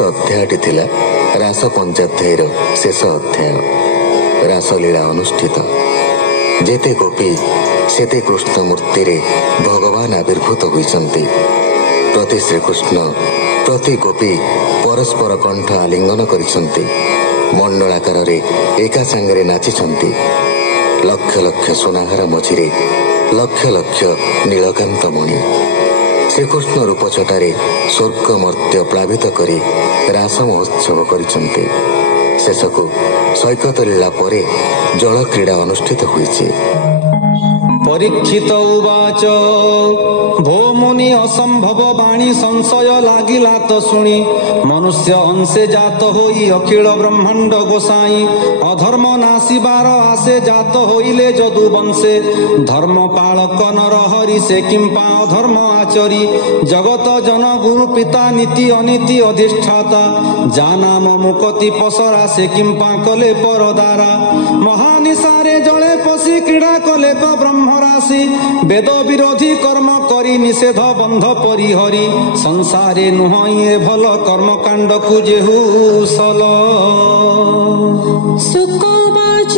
अध्यायटी थिला रास पंचाध्यायर शेष अध्याय। रासलीला अनुष्ठित। जेते गोपी सेते कृष्ण मूर्ति रे भगवान आविर्भूत होइछन्ति। प्रति श्रीकृष्ण प्रति गोपी परस्पर कंठ आलिंगन करिछन्ति। मंडलाकार रे एका संगरे नाचिछन्ति। लक्ष लक्ष सोनाहार मझिरे लक्ष लक्ष नीलकांत मणि। श्रीकृष्ण रूप छटारे स्वर्ग मर्त्य प्लावित करी रास महोत्सव करिछन्ति। शेषकु सैकत लीला परे जल क्रीड़ा अनुष्ठित होइछि। परीक्षित उवाच भो मुनि असंभव वाणी संशय लागिला तो शुणी। मनुष्य अंशे जात होई अखिल ब्रह्मांड गोसाई। अधर्म नाशिबार आसे जात होइले जदु वंशे। धर्म पालक नर हरि से किंपा अधर्म आचरी। जगत जन गुरु पिता नीति अनीति अधिष्ठाता। जा नाम मुकति पसरा से किंपा कले परदारा। महानिसारे जले पशि क्रीड़ा कले तो ब्रह्म राशि। वेद विरोधी कर्म करी निषेध बंध परिहरी। संसारे नुहइए भल कर्म कांड को जेहु सल। सुकवाच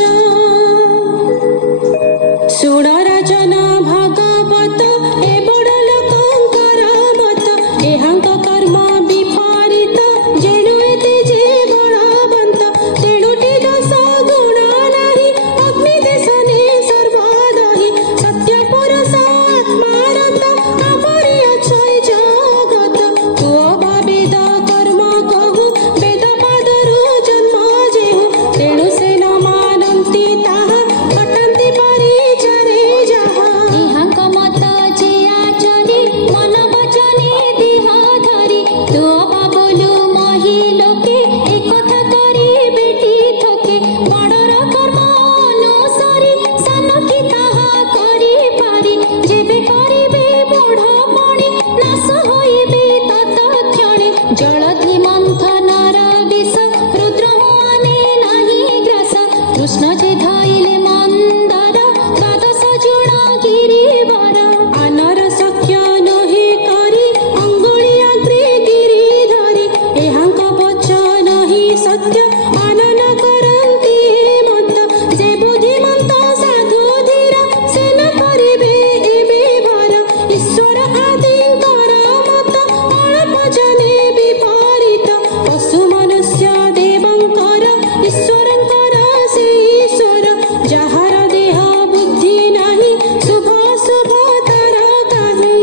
सुर राजन भागवत ए बड़ लोकंकर मत। एहांक कर्म विपरीत जेणु एते जे बलवंत। तेणुटी दश गुण नाही अग्नि देशने सर्वदहि। सत्य पुरुष आत्मारत आपरि अक्षय जगत। तू अभावेद कर्म कहु वेद पादरु जन्म जेहु। तेणु से न मानन्ति ताहा घटन्ति परिचरे जाहा। इहांक मत जे आचरी मन वचने देह धरी। तू अभाबलु मही लोके ए कथा करी बेटी थके। बड़र कर्म अनुसारी सान कि ताहा करी पारी। जेबे करिबे बड़ मणि नाश होइबे तत्क्षणे। जलधि मंथनर विष रुद्र आने नाही ग्रास। कृष्ण जे धइले मंदर द्वादश जुण गिरिवर। आनर शक्य नहि करी अंगुली अग्रे गिरि धरी। एहांक वचन हि सत्य आनन करन्ति हेमंत। जे बुद्धिमंत साधु धीर से न करिबे एबे भर। ईश्वर आदिଙ୍କର मत अल्प जने विपरीत। पशु मनुष्य देवଙ୍କର ईश्वरଙ୍କର से ईश्वर। ଯାହାର ଦେହ ବୁଦ୍ଧି ନାହିଁ ଶୁଭ ଶୁଭ ତାର କାହିଁ।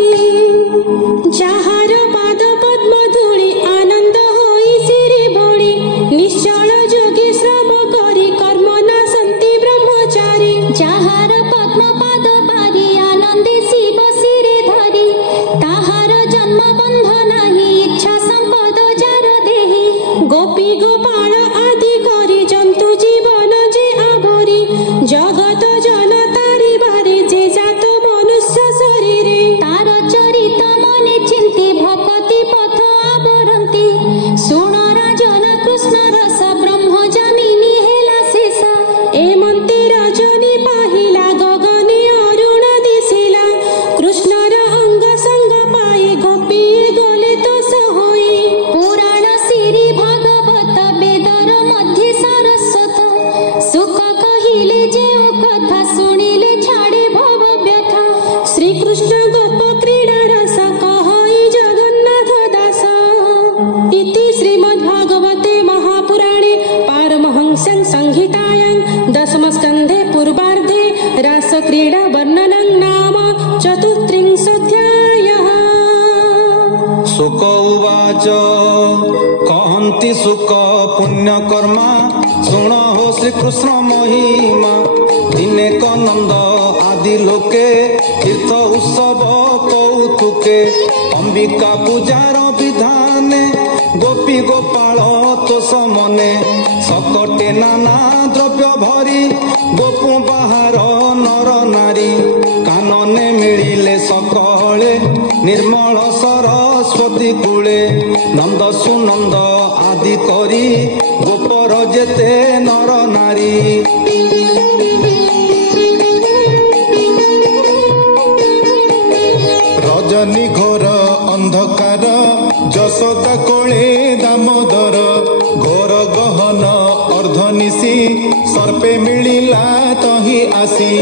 ଯାହାର ପାଦ ପଦ୍ମ ଧୂଳି ଆନନ୍ଦ ହୋଇ ଶିରେ ବଳି। ନିଶ୍ଚଳ ଯୋଗୀ ଶ୍ରମ କରି କର୍ମ ନାଶନ୍ତି ବ୍ରହ୍ମଚାରୀ। ଯାହାର ପଦ୍ମ ପାଦ ପାରି ଆନନ୍ଦେ ଶିବ ଶିରେ ଧରି। ତାହାର ଜନ୍ମ ବନ୍ଧ ନାହିଁ ଇଚ୍ଛା ସମ୍ପଦ ଯାର ଦେହି। ଗୋପୀ ଗୋପାଳ ଆଦି କରି ଜନ୍ତୁ ଜୀବନ ଯେ ଆବରି। ଜଗତ ଜନ ତାରି ବାରେ ଯେ ଜାତ ମନୁଷ୍ୟ ଶରୀରେ। ତାର ଚରିତ ମନେ ଚିନ୍ତି ଭକତି ପଥ ଆବରନ୍ତି। ଶୁଣ ରାଜନ କୃଷ୍ଣ ରସ ବ୍ରହ୍ମ ଜାମିନି ହେଲା ଶେଷ। ଏମନ୍ତି ରଜନୀ ପାହିଲା ଗଗନେ ଅରୁଣ ଦିଶିଲା। କୃଷ୍ଣର ଅଙ୍ଗ ସଙ୍ଗ ପାଇ ଗୋପୀ ଗଲେ ତୋଷ ହୋଇ। ପୁରାଣ ଶିରୀ ଭାଗବତ ବେଦର ମଧ୍ୟ ସାରସ୍ୱତ। ସୁକ କହିଲେ ଯେଉଁ କଥା ଶୁଣିଲେ ଛାଡ଼େ ଭବ ବ୍ୟଥା। ଶ୍ରୀକୃଷ୍ଣ ଗୋପ କ୍ରୀଡ଼ା ରସ କହଇ ଜଗନ୍ନାଥ ଦାସ। ଇତି ଶ୍ରୀମଦ୍ଭାଗବତେ महापुराणे पारमहंस्यां संहितायां दशमस्कन्धे पूर्वार्धे रासक्रीडा वर्णनं नाम चतुस्त्रिंशोऽध्यायः। सुक उवाच कहन्ति सुक पुण्यकर्मा। शुण हो श्रीकृष्ण महिमा। दिने नंद आदि लोके तीर्थ उत्सव कौतुके। अंबिका पूजार विधाने गोपी गोपाल तोष मने। सकटे नाना द्रव्य भरी गोपु बाहार नर नारी। कानने मिलिले सकले निर्मल सरस्वती कूले। नंद सुनंद आदि करी गोपर जेते नर नारी। रजनी घोर अंधकार ଯଶୋଦା କୋଳେ ଦାମୋଦର ବସି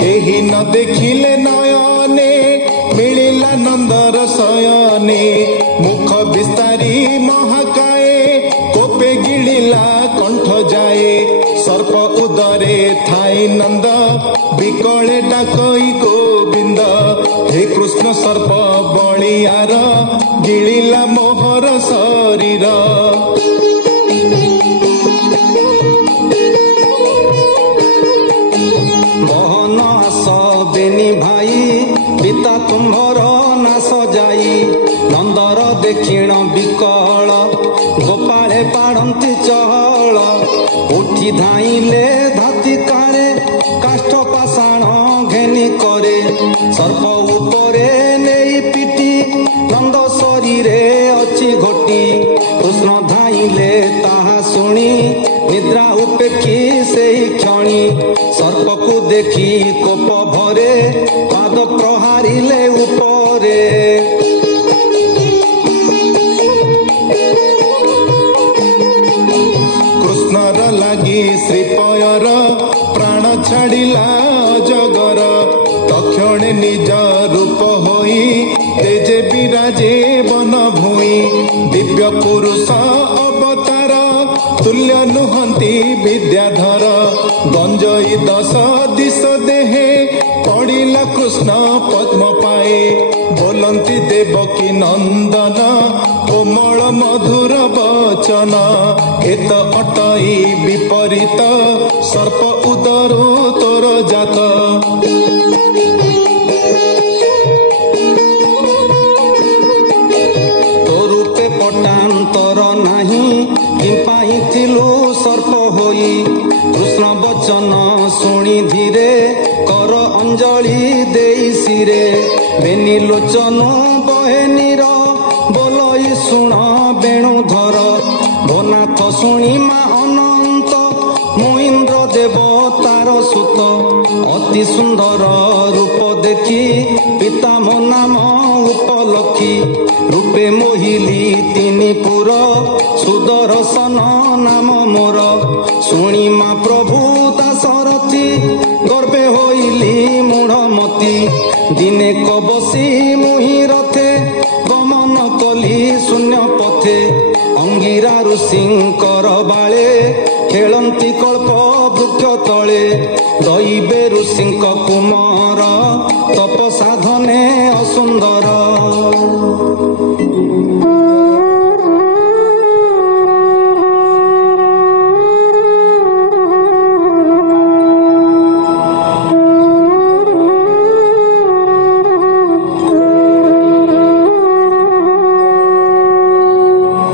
କେହି ନ ଦେଖିଲେ ନୟନେ ମିଳିଲା ନନ୍ଦର ଶୟନେ ମୁଖ ବିସ୍ତାରୀ ମହାକାଏ କୋପେ ଗିଳିଲା କଣ୍ଠ ଯାଏ ସର୍ପ ଉଦରେ ଥାଇ ନନ୍ଦ ବିକଳେ ଡାକଇ ଗୋବିନ୍ଦ ହେ କୃଷ୍ଣ ସର୍ପ ବଳିଆର ଗିଳିଲା ମୋହର ଶରୀର। ମୋହନ ଆସ ବେନି ଭାଇ ପିତା ତୁମ୍ଭର ନାଶ ଯାଇ ନନ୍ଦର ଦେଖିଣ ବିକଳ ଗୋପାଳେ ପାଡ଼ନ୍ତି ଚହଳ ଉଠି ଧାଇଁଲେ ଧାତିକାରେ କାଷ୍ଠ ପାଷାଣ ଘେନି କରେ ସର୍ପ ଉପରେ ନେଇ ପିଟି ନନ୍ଦ ଶରୀରେ ଅଛି ଘୋଟି କୃଷ୍ଣ ଧାଇଁଲେ ତାହା ଶୁଣି ନିଦ୍ରା ଉପେକ୍ଷୀ ସେହି କ୍ଷଣି ସର୍ପକୁ ଦେଖି କୋପ ଭରେ ପାଦ ପ୍ରହାରିଲେ ଉପରେ କୃଷ୍ଣର ଲାଗି ଶ୍ରୀପୟର ପ୍ରାଣ ଛାଡ଼ିଲା ଅଜଗର ତକ୍ଷଣେ ନିଜ ରୂପ ହୋଇ ତେଜେ ବିରାଜେ ବନ ଭୂଇଁ ଦିବ୍ୟ ପୁରୁଷ ଅବତାର ତୁଲ୍ୟ ନୁହନ୍ତି ବିଦ୍ୟାଧର ଗଞ୍ଜଇ ଦଶ ଦିଶ ଦେହେ ପଡ଼ିଲା କୃଷ୍ଣ ପଦ୍ମ ପାଏ ବୋଲନ୍ତି ଦେବକୀ ନନ୍ଦନ କୋମଳ ମଧୁର ବଚନ ଏତ ଅଟଇ ବିପରୀତ ସର୍ପ ଉଦରୁ ତୋର ଜାତ। ତୋରୂପେ ପଟାନ୍ତର ନାହିଁ କିମ୍ପାଇଁ ଥିଲୁ ସର୍ପ ହୋଇ କୃଷ୍ଣ ବଚନ ଶୁଣି ଧୀରେ କର ଅଞ୍ଜଳି ଦେଇ ଶିରେ ବେନି ଲୋଚନ ବହେ ନୀର ବୋଲଇ ଶୁଣ ବେଣୁଧର ଭୋନାଥ ଶୁଣି ମା ଅନନ୍ତ ମୁଁ ଇନ୍ଦ୍ର ଦେବତାର ସୁତ ଅତି ସୁନ୍ଦର ରୂପ ଦେଖି ପିତା ମୋ ନାମ ଉପଲକ୍ଷୀ ରୂପେ ମୋହିଲି ତିନି ପୁର ସୁଦର୍ଶନ ନାମ ମୋର ଶୁଣି ମା ପ୍ରଭୁ ଦାଶରଥୀ ଗର୍ବେ ହୋଇଲି ମୂଢ଼ମତି ଦିନେ କବସି ମୁହିଁ ରଥେ ଗମନ କଲି ଶୂନ୍ୟ ପଥେ ଅଙ୍ଗିରା ଋଷିଙ୍କର ବାଳେ ଖେଳନ୍ତି କଳ୍ପ ବୃକ୍ଷ ତଳେ ଦଇବେ ଋଷିଙ୍କ କୁମର ତପ ସାଧନେ ଅସୁନ୍ଦର